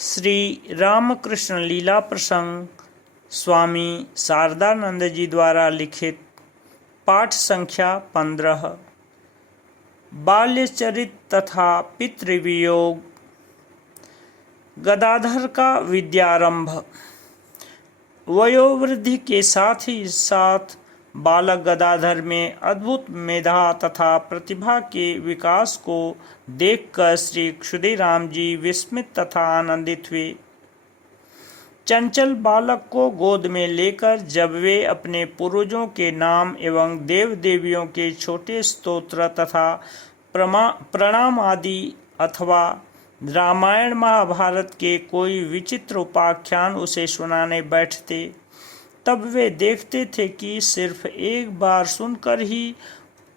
श्री रामकृष्ण लीला प्रसंग स्वामी शारदानंद जी द्वारा लिखित पाठ संख्या 15। बाल्यचरित तथा पितृवियोग। गदाधर का विद्यारंभ। वयोवृद्धि के साथ ही साथ बालक गदाधर में अद्भुत मेधा तथा प्रतिभा के विकास को देखकर श्री क्षुदीराम जी विस्मित तथा आनंदित हुए। चंचल बालक को गोद में लेकर जब वे अपने पूर्वजों के नाम एवं देव देवियों के छोटे स्तोत्र तथा प्रणाम आदि अथवा रामायण महाभारत के कोई विचित्र उपाख्यान उसे सुनाने बैठते, तब वे देखते थे कि सिर्फ एक बार सुनकर ही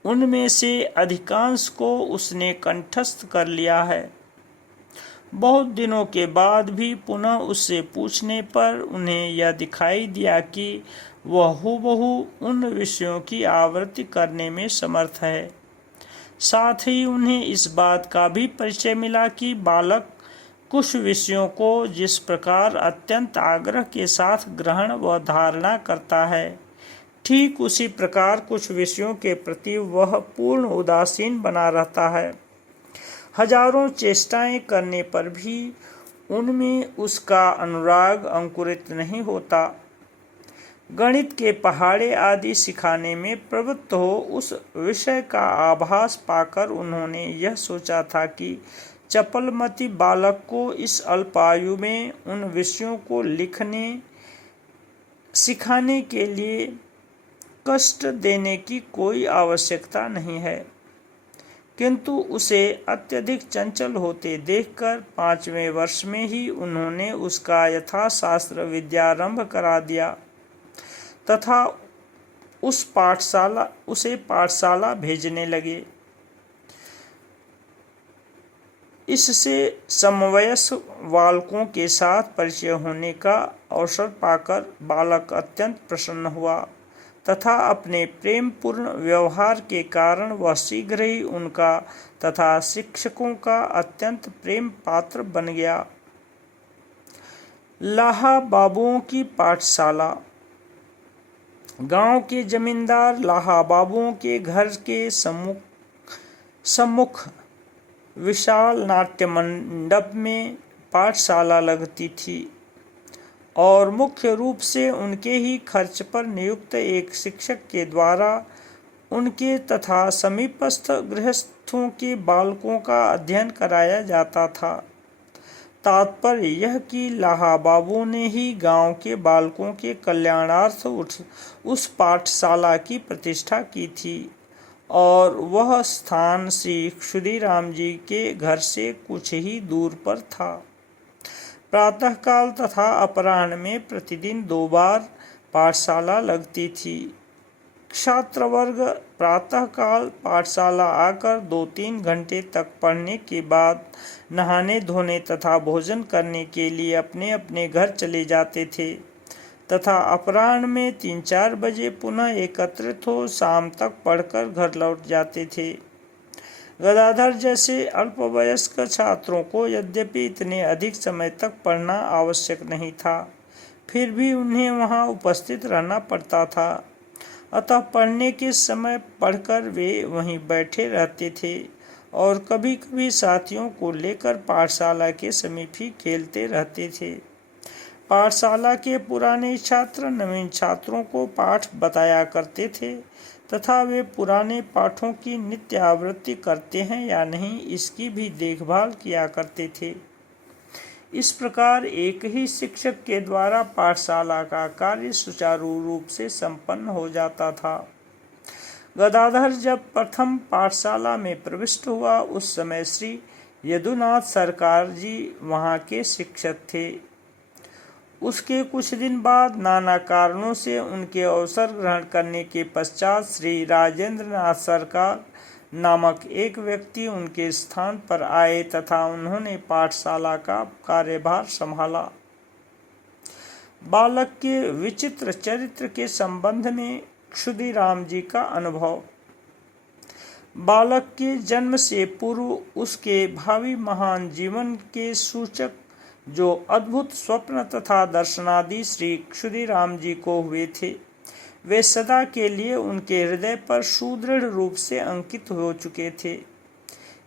उनमें से अधिकांश को उसने कंठस्थ कर लिया है। बहुत दिनों के बाद भी पुनः उससे पूछने पर उन्हें यह दिखाई दिया कि वह हूबहू उन विषयों की आवृत्ति करने में समर्थ है। साथ ही उन्हें इस बात का भी परिचय मिला कि बालक कुछ विषयों को जिस प्रकार अत्यंत आग्रह के साथ ग्रहण व धारणा करता है, ठीक उसी प्रकार कुछ विषयों के प्रति वह पूर्ण उदासीन बना रहता है। हजारों चेष्टाएं करने पर भी उनमें उसका अनुराग अंकुरित नहीं होता। गणित के पहाड़े आदि सिखाने में प्रवृत्त हो उस विषय का आभास पाकर उन्होंने यह सोचा था कि चपलमती बालक को इस अल्पायु में उन विषयों को लिखने सिखाने के लिए कष्ट देने की कोई आवश्यकता नहीं है, किंतु उसे अत्यधिक चंचल होते देखकर 5वें वर्ष में ही उन्होंने उसका यथाशास्त्र विद्यारंभ करा दिया तथा उसे पाठशाला भेजने लगे। इससे समवयस्क बालकों के साथ परिचय होने का अवसर पाकर बालक अत्यंत प्रसन्न हुआ तथा अपने प्रेम पूर्ण व्यवहार के कारण वह शीघ्र ही उनका तथा शिक्षकों का अत्यंत प्रेम पात्र बन गया। लाहा बाबुओं की पाठशाला। गांव के जमींदार लाहा बाबुओं के घर के सम्मुख विशाल नाट्य मंडप में पाठशाला लगती थी और मुख्य रूप से उनके ही खर्च पर नियुक्त एक शिक्षक के द्वारा उनके तथा समीपस्थ गृहस्थों के बालकों का अध्ययन कराया जाता था। तात्पर्य यह कि लाहा बाबू ने ही गांव के बालकों के कल्याणार्थ उस पाठशाला की प्रतिष्ठा की थी और वह स्थान श्री क्षुदीराम जी के घर से कुछ ही दूर पर था। प्रातःकाल तथा अपराह्न में प्रतिदिन 2 बार पाठशाला लगती थी। छात्र वर्ग प्रातःकाल पाठशाला आकर 2-3 घंटे तक पढ़ने के बाद नहाने धोने तथा भोजन करने के लिए अपने अपने घर चले जाते थे तथा अपराह्न में 3-4 बजे पुनः एकत्रित हो शाम तक पढ़कर घर लौट जाते थे। गदाधर जैसे अल्पवयस्क छात्रों को यद्यपि इतने अधिक समय तक पढ़ना आवश्यक नहीं था, फिर भी उन्हें वहां उपस्थित रहना पड़ता था। अतः पढ़ने के समय पढ़कर वे वहीं बैठे रहते थे और कभी कभी साथियों को लेकर पाठशाला के समीप ही खेलते रहते थे। पाठशाला के पुराने छात्र नवीन छात्रों को पाठ बताया करते थे तथा वे पुराने पाठों की नित्य आवृत्ति करते हैं या नहीं इसकी भी देखभाल किया करते थे। इस प्रकार एक ही शिक्षक के द्वारा पाठशाला का कार्य सुचारू रूप से संपन्न हो जाता था। गदाधर जब प्रथम पाठशाला में प्रविष्ट हुआ उस समय श्री यदुनाथ सरकार जी वहां के शिक्षक थे। उसके कुछ दिन बाद नाना कारणों से उनके अवसर ग्रहण करने के पश्चात श्री राजेंद्र नाथ सरकार नामक एक व्यक्ति उनके स्थान पर आए तथा उन्होंने पाठशाला का कार्यभार संभाला। बालक के विचित्र चरित्र के संबंध में क्षुदीराम जी का अनुभव। बालक के जन्म से पूर्व उसके भावी महान जीवन के सूचक जो अद्भुत स्वप्न तथा दर्शनादि श्री क्षुदिराम जी को हुए थे, वे सदा के लिए उनके हृदय पर सुदृढ़ रूप से अंकित हो चुके थे।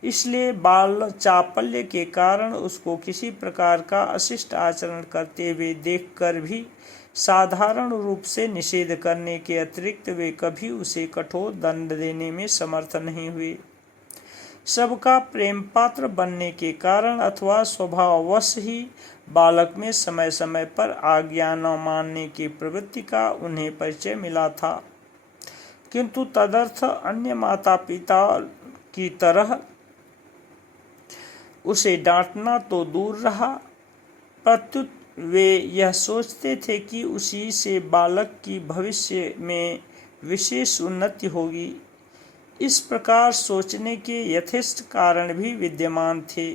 इसलिए बाल चापल्य के कारण उसको किसी प्रकार का अशिष्ट आचरण करते हुए देखकर भी साधारण रूप से निषेध करने के अतिरिक्त वे कभी उसे कठोर दंड देने में समर्थ नहीं हुए। सबका प्रेम पात्र बनने के कारण अथवा स्वभाववश ही बालक में समय समय पर आज्ञा न मानने की प्रवृत्ति का उन्हें परिचय मिला था, किंतु तदर्थ अन्य माता पिता की तरह उसे डांटना तो दूर रहा, प्रत्युत वे यह सोचते थे कि उसी से बालक की भविष्य में विशेष उन्नति होगी। इस प्रकार सोचने के यथेष्ट कारण भी विद्यमान थे।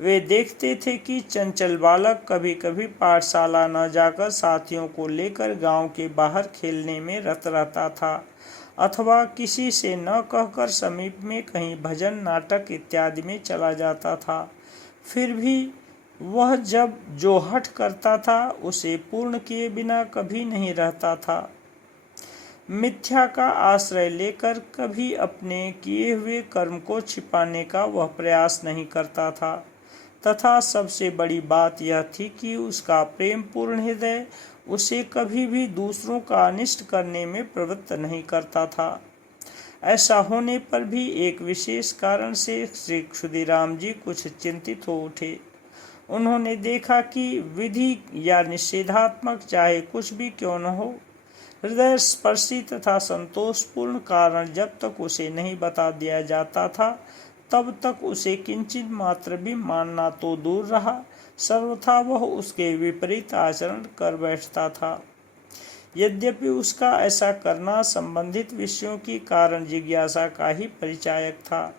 वे देखते थे कि चंचल बालक कभी कभी पाठशाला न जाकर साथियों को लेकर गांव के बाहर खेलने में रत रहता था, अथवा किसी से न कहकर समीप में कहीं भजन नाटक इत्यादि में चला जाता था। फिर भी वह जब जो हठ करता था उसे पूर्ण किए बिना कभी नहीं रहता था। मिथ्या का आश्रय लेकर कभी अपने किए हुए कर्म को छिपाने का वह प्रयास नहीं करता था, तथा सबसे बड़ी बात यह थी कि उसका प्रेम पूर्ण हृदय उसे कभी भी दूसरों का अनिष्ट करने में प्रवृत्त नहीं करता था। ऐसा होने पर भी एक विशेष कारण से श्री क्षुदिराम जी कुछ चिंतित हो उठे। उन्होंने देखा कि विधि या निषेधात्मक चाहे कुछ भी क्यों न हो, हृदय स्पर्शी तथा संतोषपूर्ण कारण जब तक उसे नहीं बता दिया जाता था तब तक उसे किंचित मात्र भी मानना तो दूर रहा, सर्वथा वह उसके विपरीत आचरण कर बैठता था। यद्यपि उसका ऐसा करना संबंधित विषयों की कारण जिज्ञासा का ही परिचायक था,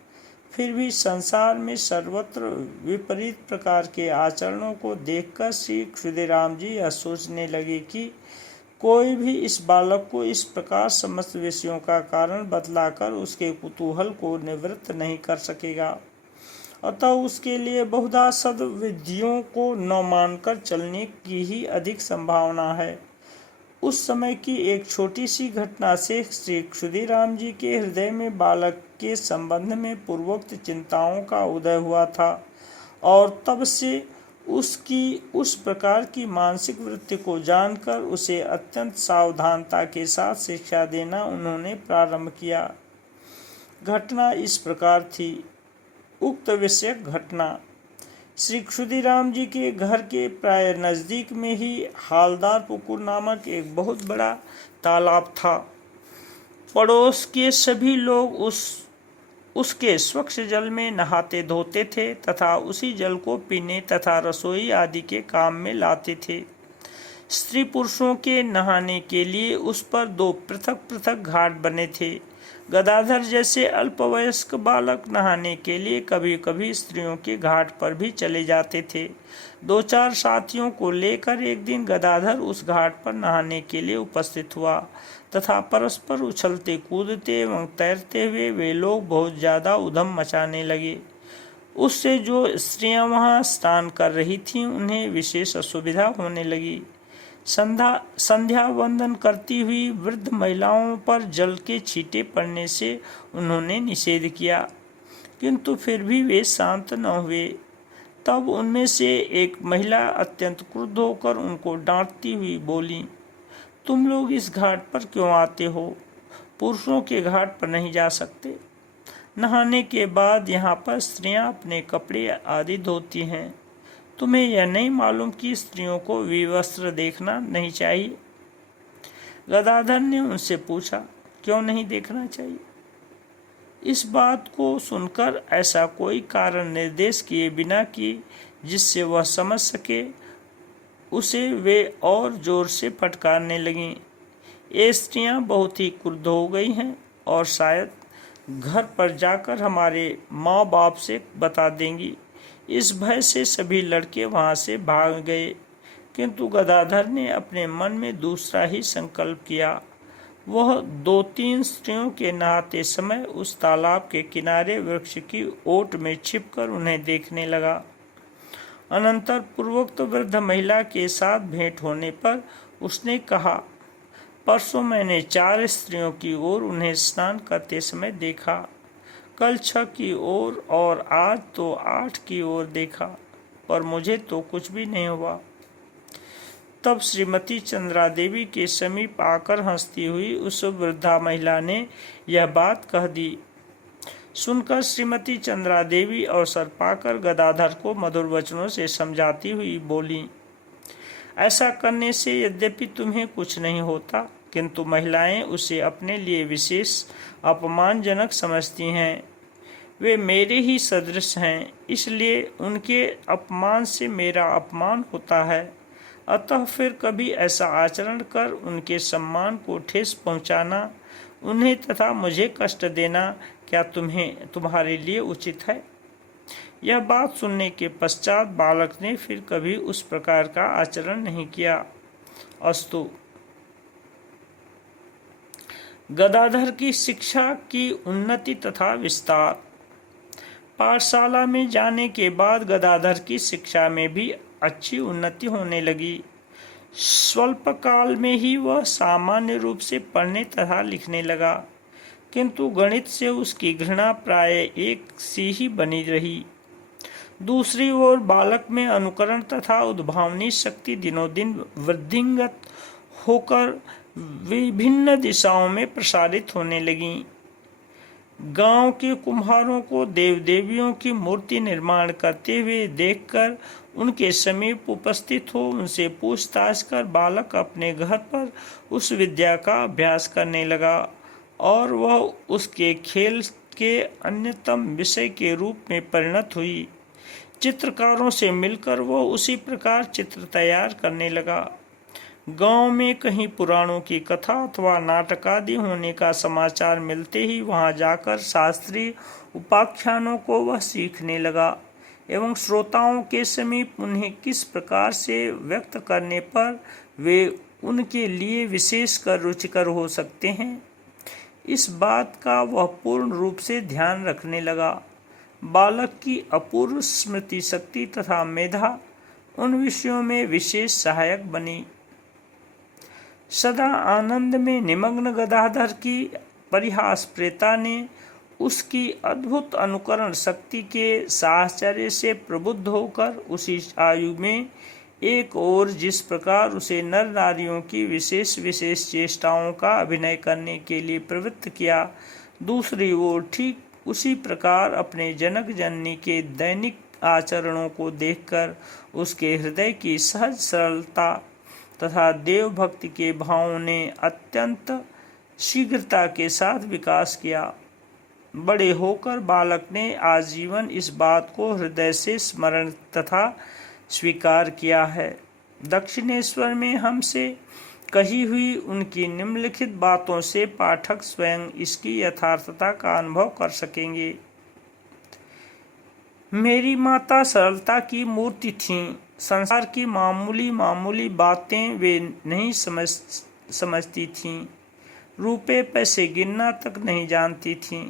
फिर भी संसार में सर्वत्र विपरीत प्रकार के आचरणों को देखकर श्री क्षुदिराम जी यह सोचने लगे कि कोई भी इस बालक को इस प्रकार समस्त विषयों का कारण बतलाकर उसके कुतूहल को निवृत्त नहीं कर सकेगा, अतः उसके लिए बहुधा सद्विधियों को न मानकर चलने की ही अधिक संभावना है। उस समय की एक छोटी सी घटना से श्री क्षुदिराम जी के हृदय में बालक के संबंध में पूर्वोक्त चिंताओं का उदय हुआ था, और तब से उसकी उस प्रकार की मानसिक वृत्ति को जानकर उसे अत्यंत सावधानता के साथ शिक्षा देना उन्होंने प्रारंभ किया। घटना इस प्रकार थी। उक्त विषयक घटना श्री क्षुदिराम जी के घर के प्राय नज़दीक में ही हालदार पुकुर नामक एक बहुत बड़ा तालाब था। पड़ोस के सभी लोग उसके स्वच्छ जल में नहाते धोते थे तथा उसी जल को पीने तथा रसोई आदि के काम में लाते थे। स्त्री पुरुषों के नहाने के लिए उस पर दो पृथक पृथक घाट बने थे। गदाधर जैसे अल्पवयस्क बालक नहाने के लिए कभी कभी स्त्रियों के घाट पर भी चले जाते थे। दो चार साथियों को लेकर एक दिन गदाधर उस घाट पर नहाने के लिए उपस्थित हुआ तथा परस्पर उछलते कूदते एवं तैरते हुए वे लोग बहुत ज्यादा उधम मचाने लगे। उससे जो स्त्रियां वहां स्नान कर रही थीं उन्हें विशेष असुविधा होने लगी। संध्या वंदन करती हुई वृद्ध महिलाओं पर जल के छींटे पड़ने से उन्होंने निषेध किया, किंतु फिर भी वे शांत न हुए। तब उनमें से एक महिला अत्यंत क्रुद्ध होकर उनको डांटती हुई बोली, तुम लोग इस घाट पर क्यों आते हो? पुरुषों के घाट पर नहीं जा सकते। नहाने के बाद यहाँ पर स्त्रियाँ अपने कपड़े आदि धोती हैं। तुम्हें यह नहीं मालूम कि स्त्रियों को विवस्त्र देखना नहीं चाहिए? गदाधर ने उनसे पूछा, क्यों नहीं देखना चाहिए? इस बात को सुनकर ऐसा कोई कारण निर्देश किए बिना कि जिससे वह समझ सके, उसे वे और जोर से फटकारने लगीं। ये स्त्रियां बहुत ही क्रुद्ध हो गई हैं और शायद घर पर जाकर हमारे माँ बाप से बता देंगी। इस भय से सभी लड़के वहां से भाग गए, किंतु गदाधर ने अपने मन में दूसरा ही संकल्प किया। वह दो तीन स्त्रियों के नहाते समय उस तालाब के किनारे वृक्ष की ओट में छिपकर उन्हें देखने लगा। अनंतर पूर्वोक्त वृद्ध महिला के साथ भेंट होने पर उसने कहा, परसों मैंने 4 स्त्रियों की ओर उन्हें स्नान करते समय देखा, कल 6 की ओर और आज तो 8 की ओर देखा, पर मुझे तो कुछ भी नहीं हुआ। तब श्रीमती चंद्रा देवी के समीप आकर हंसती हुई उस वृद्धा महिला ने यह बात कह दी। सुनकर श्रीमती चंद्रा देवी अवसर पाकर गदाधर को मधुर वचनों से समझाती हुई बोली, ऐसा करने से यद्यपि तुम्हें कुछ नहीं होता, किंतु महिलाएं उसे अपने लिए विशेष अपमानजनक समझती हैं। वे मेरे ही सदृश हैं, इसलिए उनके अपमान से मेरा अपमान होता है। अतः फिर कभी ऐसा आचरण कर उनके सम्मान को ठेस पहुंचाना, उन्हें तथा मुझे कष्ट देना क्या तुम्हारे लिए उचित है? यह बात सुनने के पश्चात बालक ने फिर कभी उस प्रकार का आचरण नहीं किया। अस्तु। गदाधर की शिक्षा की उन्नति तथा विस्तार। पाठशाला में जाने के बाद गदाधर की शिक्षा में भी अच्छी उन्नति होने लगी। स्वल्प काल में ही वह सामान्य रूप से पढ़ने तथा लिखने लगा, किंतु गणित से उसकी घृणा प्राय एक सी ही बनी रही। दूसरी ओर बालक में अनुकरण तथा उद्भावनी शक्ति दिनों दिन वृद्धिंगत होकर विभिन्न दिशाओं में प्रसारित होने लगी। गांव के कुम्हारों को देव देवियों की मूर्ति निर्माण करते हुए देखकर उनके समीप उपस्थित हो उनसे पूछताछ कर बालक अपने घर पर उस विद्या का अभ्यास करने लगा और वह उसके खेल के अन्यतम विषय के रूप में परिणत हुई। चित्रकारों से मिलकर वह उसी प्रकार चित्र तैयार करने लगा। गांव में कहीं पुराणों की कथा अथवा नाटक आदि होने का समाचार मिलते ही वहां जाकर शास्त्रीय उपाख्यानों को वह सीखने लगा एवं श्रोताओं के समीप उन्हें किस प्रकार से व्यक्त करने पर वे उनके लिए विशेषकर रुचिकर हो सकते हैं, इस बात का वह पूर्ण रूप से ध्यान रखने लगा। बालक की अपूर्व स्मृति शक्ति तथा मेधा उन विषयों में विशेष सहायक बनी। सदा आनंद में निमग्न गदाधर की परिहास प्रेता ने उसकी अद्भुत अनुकरण शक्ति के साहचर्य से प्रबुद्ध होकर उसी आयु में एक ओर जिस प्रकार उसे नर नारियों की विशेष विशेष चेष्टाओं का अभिनय करने के लिए प्रवृत्त किया, दूसरी ओर ठीक उसी प्रकार अपने जनक जननी के दैनिक आचरणों को देखकर उसके हृदय की सहज सरलता तथा देव भक्ति के भावों ने अत्यंत शीघ्रता के साथ विकास किया। बड़े होकर बालक ने आजीवन इस बात को हृदय से स्मरण तथा स्वीकार किया है। दक्षिणेश्वर में हमसे कही हुई उनकी निम्नलिखित बातों से पाठक स्वयं इसकी यथार्थता का अनुभव कर सकेंगे। मेरी माता सरलता की मूर्ति थीं। संसार की मामूली मामूली बातें वे नहीं समझती थीं। रुपए पैसे गिनना तक नहीं जानती थीं।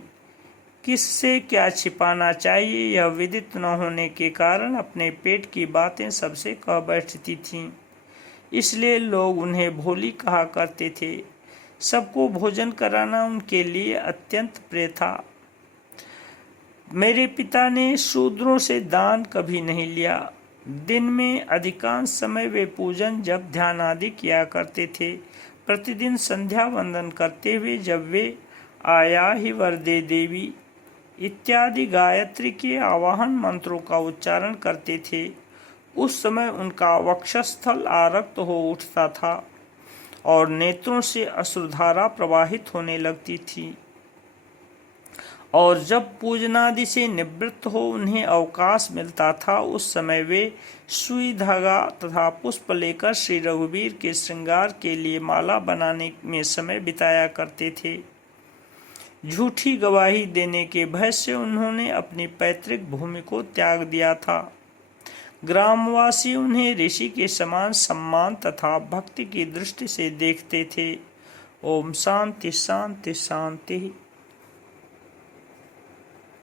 किससे क्या छिपाना चाहिए यह विदित न होने के कारण अपने पेट की बातें सबसे कह बैठती थीं। इसलिए लोग उन्हें भोली कहा करते थे। सबको भोजन कराना उनके लिए अत्यंत प्रिय था। मेरे पिता ने शूद्रों से दान कभी नहीं लिया। दिन में अधिकांश समय वे पूजन जप ध्यान आदि किया करते थे। प्रतिदिन संध्या वंदन करते हुए जब वे आया ही वरदे देवी इत्यादि गायत्री के आवाहन मंत्रों का उच्चारण करते थे, उस समय उनका वक्षस्थल आरक्त हो उठता था और नेत्रों से अश्रुधारा प्रवाहित होने लगती थी। और जब पूजनादि से निवृत्त हो उन्हें अवकाश मिलता था, उस समय वे सुई धागा तथा पुष्प लेकर श्री रघुवीर के श्रृंगार के लिए माला बनाने में समय बिताया करते थे। झूठी गवाही देने के भय से उन्होंने अपनी पैतृक भूमि को त्याग दिया था। ग्रामवासी उन्हें ऋषि के समान सम्मान तथा भक्ति की दृष्टि से देखते थे। ओम शांति शांति शांति।